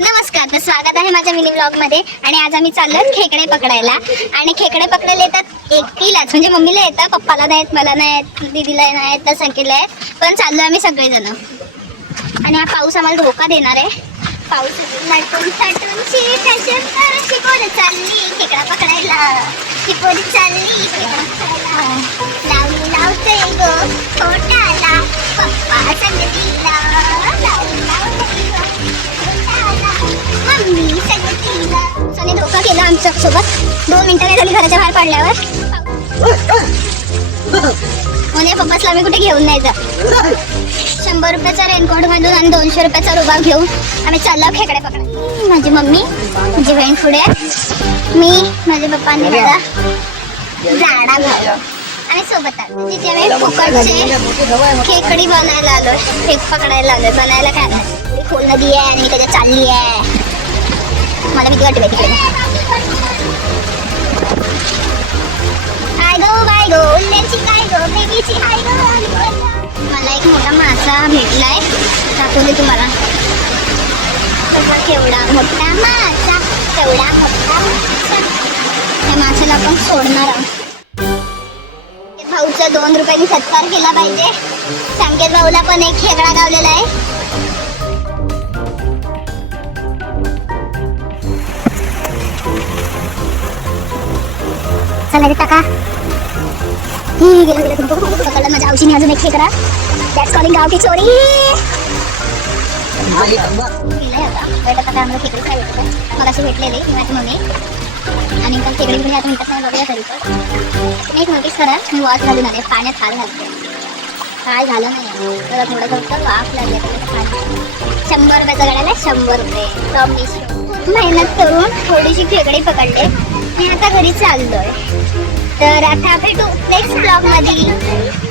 नमस्कार, तर स्वागत आहे माझ्या मिनी ब्लॉग मध्ये. आणि आज आम्ही चाललो खेकडे पकडायला. आणि खेकडे पकडायला येतात एकटीलाच, म्हणजे मम्मीला येतात, पप्पाला नाहीत, मला नाहीत, दीदीला नाहीत, तर संकेतला आहेत. पण चाललो आम्ही सगळेजण. आणि हा पाऊस आम्हाला धोका देणार आहे. पाऊस नटून थटून शिकवत चालली खेकडा पकडायला, शिकवत चालली लावली लावते गो खोटाला पप्पा संगतीला, लावली लावते गो मम्मी संगतीला. सोने धोका केला आमच्या सोबत. 2 मिनिटं नाही झाली घराच्या बाहेर पडल्यावर. म्हणे पप्पासला आम्ही कुठे घेऊन नाही जा. 100 रुपयाचा रेनकोट मधून आणि 200 रुपयाचा रुबाब घेऊन आम्ही चाललो खेकडे पकडायला. माझी मम्मी, माझी बहीण पुढे, मी, माझे पप्पांनी मला झाडा घाललो. आणि सोबत तिथे आम्ही फुकटचे खेकडी बनायला आलो, पकडायला आलो. बनायला काय नाही, खोल नदी आहे आणि मी त्याच्यात चालली आहे. मला भीती वाटते तिकडे. हाय गो बाय गो उल्ल्याची काय गो बेबीची हाय गो. मला एक मोठा मासा भेटलाय, दाखवते तुम्हाला. केवढा मोठा मासा, केवढा मोठा मासा. त्या माशाला आपण सोडणार आहोत. भाऊचा 2 रुपयांनी सत्कार केला पाहिजे. संकेत भाऊला पण एक खेकडा गावलेला आहे. चला रे टाका. गेलं पकडलं माझ्या औषधी अजून एक खेकडा. दॅट्स कॉलिंग गावठी चोरी. खेकडी काय भेटतं मला अशी भेटलेली माझी मम्मी. आणि पण खेकडी म्हणजे आता म्हणतात नाही बघूया तरी पण. तुम्ही एक नोटीस करा, मी वॉच घालून आले, पाण्यात हात घालते, काय झालं नाही. तर थोडं थोडं वाफ लागले. 100 रुपयाचा गड्याला 100 रुपये. खूप मेहनत करून थोडीशी खेकडी पकडले आणि आता घरी चाललोय. तर आता भेटू नेक्स्ट ब्लॉग मध्ये.